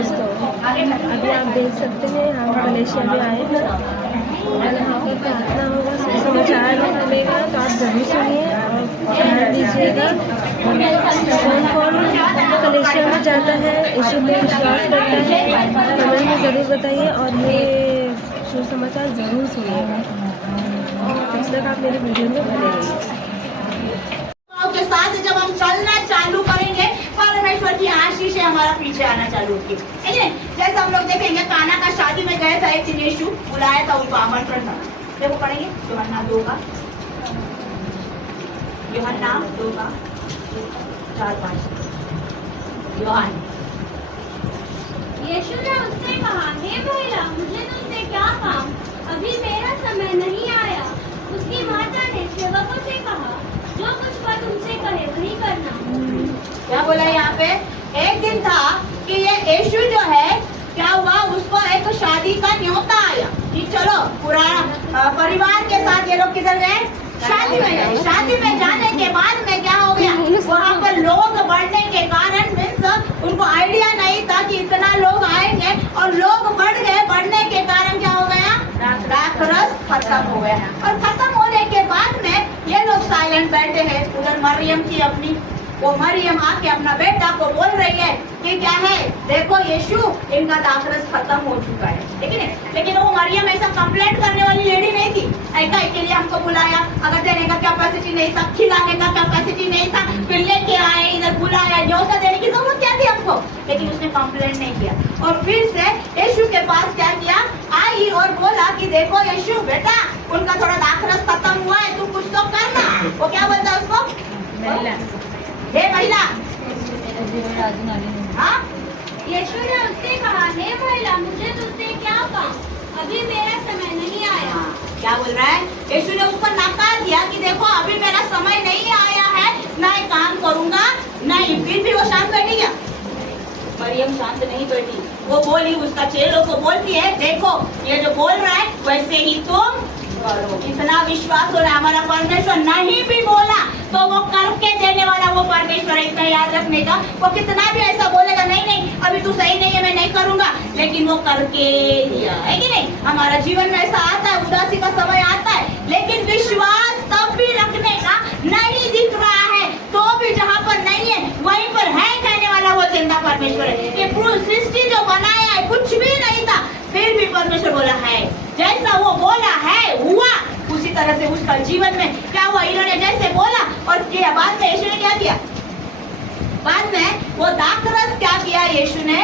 दोस्तों, अभी आप देख सकते हैं हम मलेशिया में आए हैं और यहाँ पर प्रार्थना होगा, सुसमाचार मिलेगा, तो आप जरूर सुनिए और ध्यान दीजिएगा। कौन कौन मलेशिया में जाता है, यीशु पे विश्वास करता है, कमेंट में ज़रूर बताइए और ये सुसमाचार ज़रूर सुनिएगा। तब तक आप मेरी वीडियो में बने रहिए। के साथ जब हम चलना चालू करेंगे, परमेश्वर की आशीष हमारा पीछे आना चालू होगी, ठीक है। जैसे हम लोग देखेंगे काना का शादी में गए था, एक दिन यीशु बुलाया था, उनको आमंत्रण था। देखो पढ़ेंगे यूहन्ना 2 का 4-5। यूहन्ना। यीशु ने उससे कहा, हे महिला, मुझे तुझसे क्या काम? अभी मेरा समय नहीं आया। उसकी माता ने सेवकों से कहा, जो कुछ वह तुमसे कहे वही करना। क्या बोला यहाँ पे? एक दिन था कि ये यीशु जो है, क्या हुआ, उसको एक शादी का न्योता आया कि चलो पूरा परिवार के साथ ये लोग किधर गए? शादी में गए। शादी में जाने के बाद में क्या हो गया, वहाँ पर लोग बढ़ने के कारण मीन्स उनको आइडिया नहीं था कि इतना लोग आएंगे, और लोग बढ़ गए। बढ़ने के कारण क्या हो गया, रात खत्म हो गया। और खत्म होने के बाद में ये लोग साइलेंट बैठे हैं। उधर मरियम की अपनी वो मरियम आके अपना बेटा को बोल रही है कि क्या है, देखो यीशु इनका दाखरस खत्म हो चुका है, ठीक है। लेकिन वो मरियम ऐसा कंप्लेंट करने वाली लेडी नहीं थी। ऐसा के लिए हमको बुलाया, अगर देने का कैपेसिटी नहीं था, खिलाने का कैपेसिटी नहीं था, फिर लेके आए, इधर बुलाया, न्योता देने की जरूरत क्या थी हमको? लेकिन उसने कंप्लेंट नहीं किया और फिर से यीशु के पास क्या किया, आई और बोला कि देखो यीशु बेटा, उनका थोड़ा दाखरस खत्म हुआ है, तू कुछ तो करना। वो क्या बोलता है उसको? हे महिला। हाँ, यीशु ने उससे कहा, हे महिला, मुझे तुझसे क्या काम? अभी मेरा समय नहीं आया। क्या बोल रहा है? यीशु ने उसको नकार दिया कि देखो अभी मेरा समय नहीं आया है, मैं काम करूंगा नहीं। फिर भी वो शांत बैठी क्या? मरियम शांत नहीं बैठी। वो बोली, उसका चेलों को बोलती है, देखो ये जो बोल रहा है वैसे ही तुम करो। इतना विश्वास हो रहा है, हमारा परमेश्वर नहीं भी बोला तो वो करके देने वाला वो परमेश्वर है। इतना याद रखने का, वो कितना भी ऐसा बोलेगा, नहीं नहीं अभी तू सही नहीं है, मैं नहीं करूंगा, लेकिन वो करके दिया, है कि नहीं। हमारा जीवन में ऐसा आता है, उदासी का समय आता है, लेकिन विश्वास तब भी रखने का, नहीं दिख रहा है तो भी जहाँ पर नहीं है वहीं पर है कहने वाला वो जिंदा परमेश्वर है। ये पूरी सृष्टि जो बनाया है कुछ भी नहीं था, फिर भी परमेश्वर बोला है, जैसा वो बोला है हुआ। उसी तरह से उसका जीवन में क्या हुआ, इन्होंने जैसे बोला और किया। बाद में यीशु ने क्या किया? बाद में वो दाखरस क्या किया? यीशु ने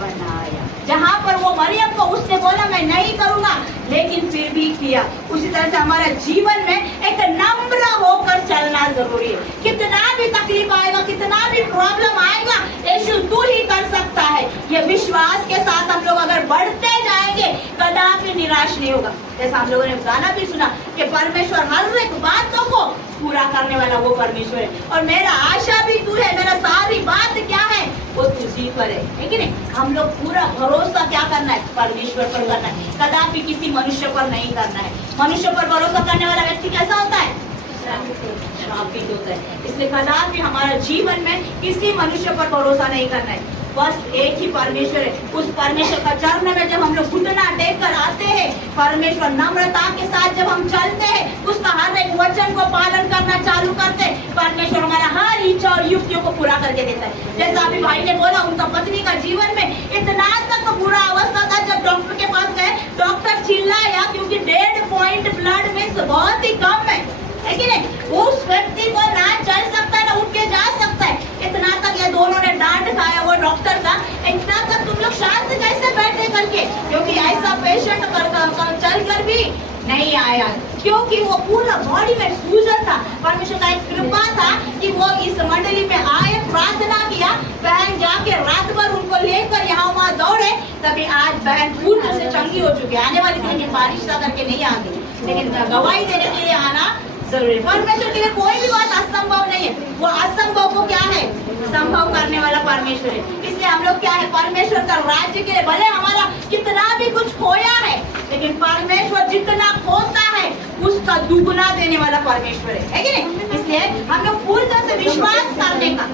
बनाया। जहाँ पर वो मरियम को उसने बोला मैं नहीं करूंगा, लेकिन फिर भी किया। उसी तरह से हमारा जीवन में एक नम्र होकर चलना जरूरी है। कितना भी तकलीफ आएगा, कितना भी प्रॉब्लम आएगा, यीशु तू ही कर सकता है। ये विश्वास के साथ हम लोग अगर बढ़ते जाएंगे, कदापि निराश नहीं होगा। जैसा हम लोगों ने गाना भी सुना कि परमेश्वर हर एक बातों को पूरा करने वाला वो परमेश्वर है, और मेरा आशा भी तू है। मेरा सारी बात क्या है, वो तुझी पर है कि नहीं। हम लोग पूरा भरोसा क्या करना है? परमेश्वर पर करना है, कदापि किसी मनुष्य पर नहीं करना है। मनुष्य पर भरोसा करने वाला व्यक्ति कैसा होता है? श्रापित होता है। इसलिए कदापि हमारा जीवन में किसी मनुष्य पर भरोसा नहीं करना है, बस एक ही परमेश्वर है। उस परमेश्वर का चरण में जब हम लोग घुटना टेक कर आते हैं, परमेश्वर नम्रता के साथ जब हम चलते हैं, उसका हर एक वचन को पालन करना चालू करते हैं, परमेश्वर हमारा हर इच्छा और युक्तियों को पूरा करके देता है। जैसा अभी भाई ने बोला, उनका पत्नी का जीवन में इतना तक बुरा अवस्था था, जब डॉक्टर के पास गए, डॉक्टर चिल्लाया क्योंकि 1.5 पॉइंट ब्लड में बहुत ही कम है कि नहीं। उस व्यक्ति को ना चल सकता है, ना उठ के जा सकता है। इतना तक ये दोनों ने डांट खाया वो डॉक्टर का, इतना तक तुम लोग शांत कैसे बैठे करके, क्योंकि ऐसा पेशेंट चल कर भी नहीं आया, क्योंकि वो पूरा बॉडी में सूजन था। परमेश्वर का एक कृपा था कि वो इस मंडली में आए, प्रार्थना किया, बहन जाके रात भर उनको लेकर यहाँ वहाँ दौड़े, तभी आज बहन पूर्ण से चंगी हो चुकी है। आने वाली थी बारिश करके नहीं आ गई, लेकिन गवाही देने के लिए आना जरूरी। परमेश्वर के लिए कोई भी बात असंभव नहीं है। वो असंभव को क्या है? संभव करने वाला परमेश्वर है। इसलिए हम लोग क्या है, परमेश्वर का राज्य के लिए भले हमारा कितना भी कुछ खोया है, लेकिन परमेश्वर जितना खोता है उसका दुगुना देने वाला परमेश्वर है कि नहीं। इसलिए हम लोग पूरी तरह से विश्वास करने का,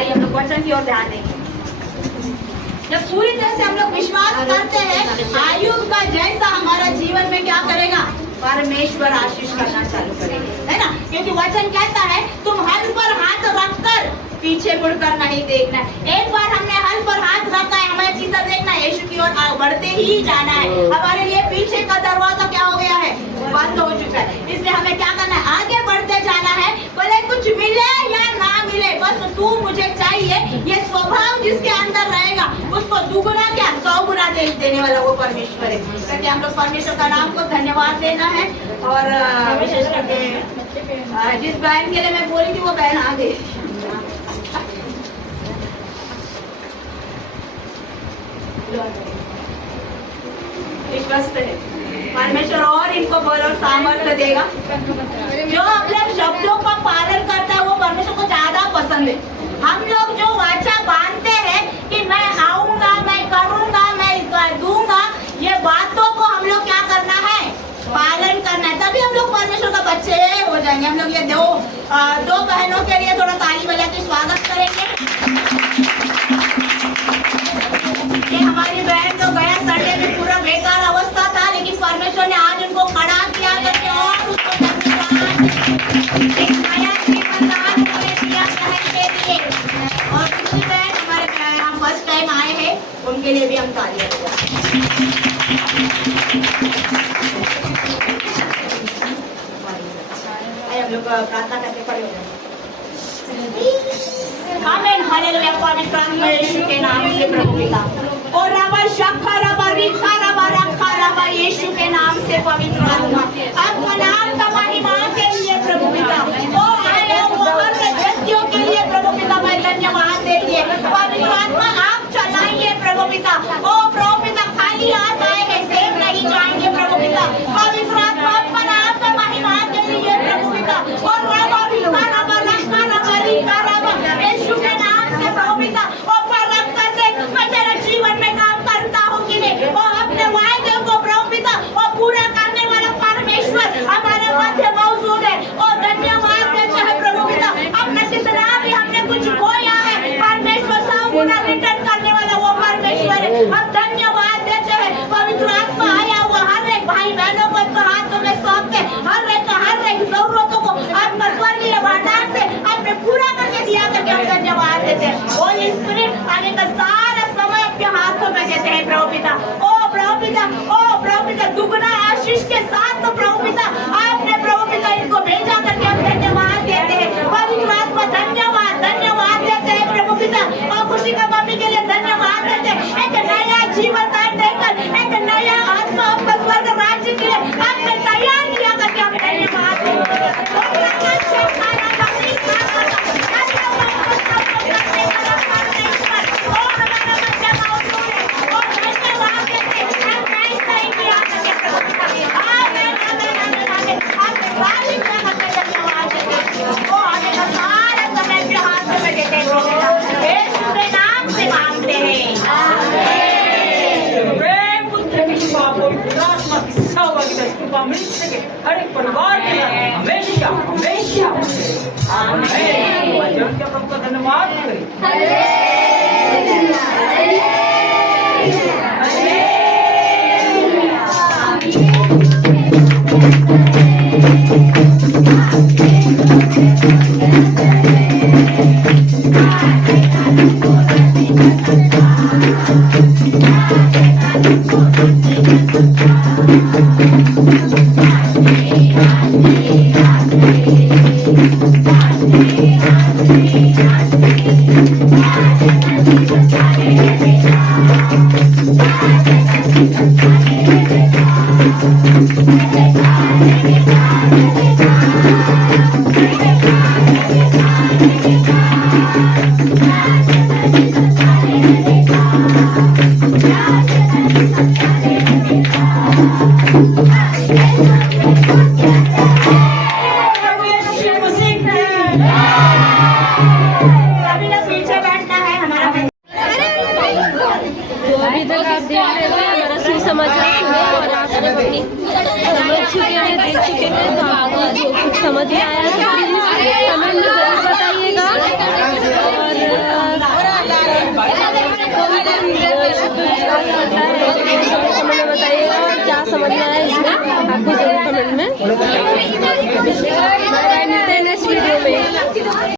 आइए हम लोग वचन की ओर ध्यान देंगे। जब पूरी तरह से हम लोग विश्वास करते हैं, आयुब का जैसा हमारा जीवन में क्या करेगा, परमेश्वर आशीष करना चालू करेगा, है ना। क्योंकि वचन कहता है तुम हल पर हाथ रखकर पीछे मुड़कर नहीं देखना। एक बार हमने हल पर हाथ रखा है, हमें सीधा देखना है, यीशु की ओर बढ़ते ही जाना है। हमारे लिए पीछे का दरवाजा क्या हो गया है, बंद हो चुका है। इसलिए हमें क्या करना है, आगे बढ़ते जाना है, भले कुछ मिले या ना मिले, बस तू मुझे चाहिए। ये स्वभाव जिसके अंदर रहेगा उसको दुगुना क्या 100 गुना देने वाला वो परमेश्वर है। क्योंकि हम लोग परमेश्वर का नाम को धन्यवाद देना है। और विशेष करके जिस बहन के लिए मैं बोली थी वो बहन आ गई। विश्वस्त है परमेश्वर और इनको बल और सामर्थ्य देगा। जो अपने शब्दों का पालन करता है वो परमेश्वर को ज्यादा पसंद है। हम लोग जो वाचा बांधते हैं कि मैं आऊंगा, मैं करूंगा, मैं दूंगा, ये बातों को हम लोग क्या करना है, पालन करना है, तभी हम लोग परमेश्वर का बच्चे हो जाएंगे। हम लोग ये दो बहनों के लिए थोड़ा ताली बजा के स्वागत करेंगे। ये हमारी बहन जो गया संडे में पूरा बेकार अवस्था था, लेकिन परमेश्वर ने आज उनको खड़ा किया करके और उसको एक नया जीवन दान उन्होंने दिया बहन के लिए। और दूसरी बहन हमारे यहाँ फर्स्ट टाइम आए हैं, उनके लिए भी हम तालियां बजाएं। हम लोग प्रार्थना करके खड़े हो जाएं। आमीन, हालेलुया। पवित्र आत्मा यीशु के नाम से प्रभु पिता, और रबा शखा रबा रिखा रबा रखा रबा यीशु के नाम से पवित्र आत्मा आपका नाम का महिमा के लिए प्रभु पिता, ओ आए वो हर व्यक्तियों के लिए प्रभु पिता मैं धन्यवाद देती है। पवित्र आत्मा आप चलाइए प्रभु पिता, ओ प्रभु पिता खाली हाथ आए हैं, सेव नहीं जाएंगे प्रभु पिता। पवित्र आत्मा आपका नाम का महिमा के लिए प्रभु पिता, और रबा रिखा रबा रखा रबा रिखा रबा यीशु के नाम से प्रभु पिता, और परम से मैं तेरे जीवन में काम करता हूँ कि नहीं, और अपने वायदे को प्रभु पिता और पूरा करने वाला परमेश्वर हमारे मध्य मौजूद है। और धन्यवाद देते हैं प्रभु पिता, अपने जितना भी हमने कुछ खोया है परमेश्वर 100 गुना रिटर्न करने वाला वो परमेश्वर है। हम धन्यवाद देते हैं। पवित्र आत्मा आया हुआ हर एक भाई बहनों को आपके हाथों में सौंप के हर एक जरूरतों को आपका स्वर्गीय भंडार से आपने पूरा करके दिया करके हम धन्यवाद देते हैं। होली स्पिरिट आने का सारा समय आपके हाथों में देते हैं प्रभु पिता। ओ प्रभु पिता दुगना आशीष के साथ तो प्रभु पिता आपने प्रभु पिता इनको भेजा करके हम धन्यवाद देते हैं। पवित्र आत्मा धन्यवाद देते हैं प्रभु पिता, और खुशी का मम्मी के लिए धन्यवाद देते हैं। एक नया जीवन दान देकर एक नया आत्मा आपका स्वर्ग राज्य के लिए आपने तैयार किया करके हम धन्यवाद देते हैं। हर एक परिवार के साथ हमेशा हमेशा आमीन। प्रभु का धन्यवाद करें। अभी विश्वास करता है कमेंट में बताइएगा, और क्या समझ में आया इसमें आपको जरूर कमेंट में। बाय बाय, मिलते हैं नेक्स्ट वीडियो में।